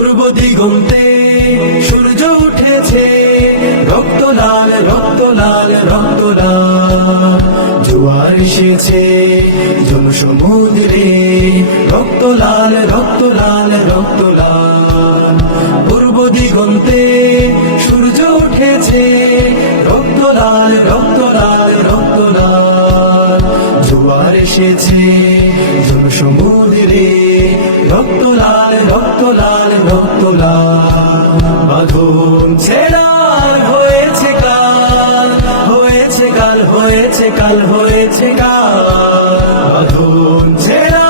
পূর্ব দিগন্তে সূর্য উঠেছে, রক্ত লাল রক্ত লাল রক্ত লাল। জোয়ার এসেছে জনসমুদ্রে, রক্ত লাল রক্ত লাল রক্ত লাল। পূর্ব দিগন্তে সূর্য উঠেছে, রক্ত লাল রক্ত লাল রক্ত লাল। জোয়ার এসেছে জনসমুদ্রে, রক্ত লাল রক্ত লাল রক্ত লাল। বাঁধন ছেড়া হয়েছে কাল, হয়েছে কাল হয়েছে কাল হয়েছে কাল। বাঁধন ছেড়া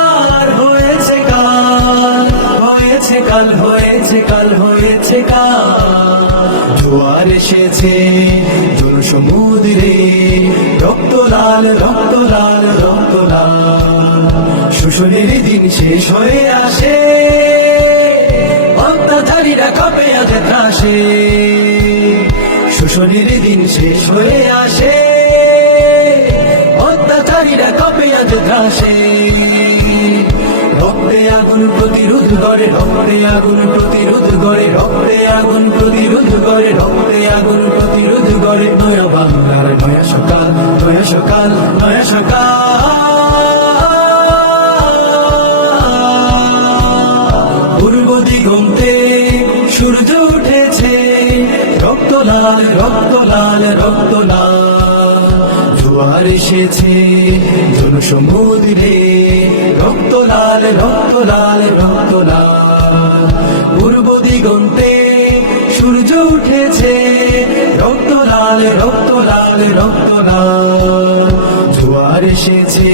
হয়েছে কাল, হয়েছে কাল হয়েছে কাল হয়েছে কাল। জোয়ার এসেছে জনসমুদ্রে, রক্ত লাল রক্ত লাল রক্ত লাল। শোষণের দিন শেষ হয়ে আসে, অত্যাচারীরা কাঁপে আজ ত্রাসে। শোষণের দিন শেষ হয়ে আসে, অত্যাচারীরা কাঁপে আজ ত্রাসে। রক্তে আগুন প্রতিরোধ করে, রক্তে আগুন প্রতিরোধ করে, রক্তে আগুন প্রতিরোধ করে, রক্তে আগুন প্রতিরোধ করে। নয়া বাংলার নয়া সকাল, নয়া সকাল নয়া সকাল। পূর্ব দিগন্তে সূর্য উঠেছে, রক্ত লাল রক্ত লাল রক্ত লাল। জোয়ার এসেছে জনসমুদ্রে, রক্ত লাল রক্ত লাল রক্ত লাল। পূর্ব দিগন্তে সূর্য উঠেছে, রক্ত লাল রক্ত লাল রক্ত লাল। জোয়ার এসেছে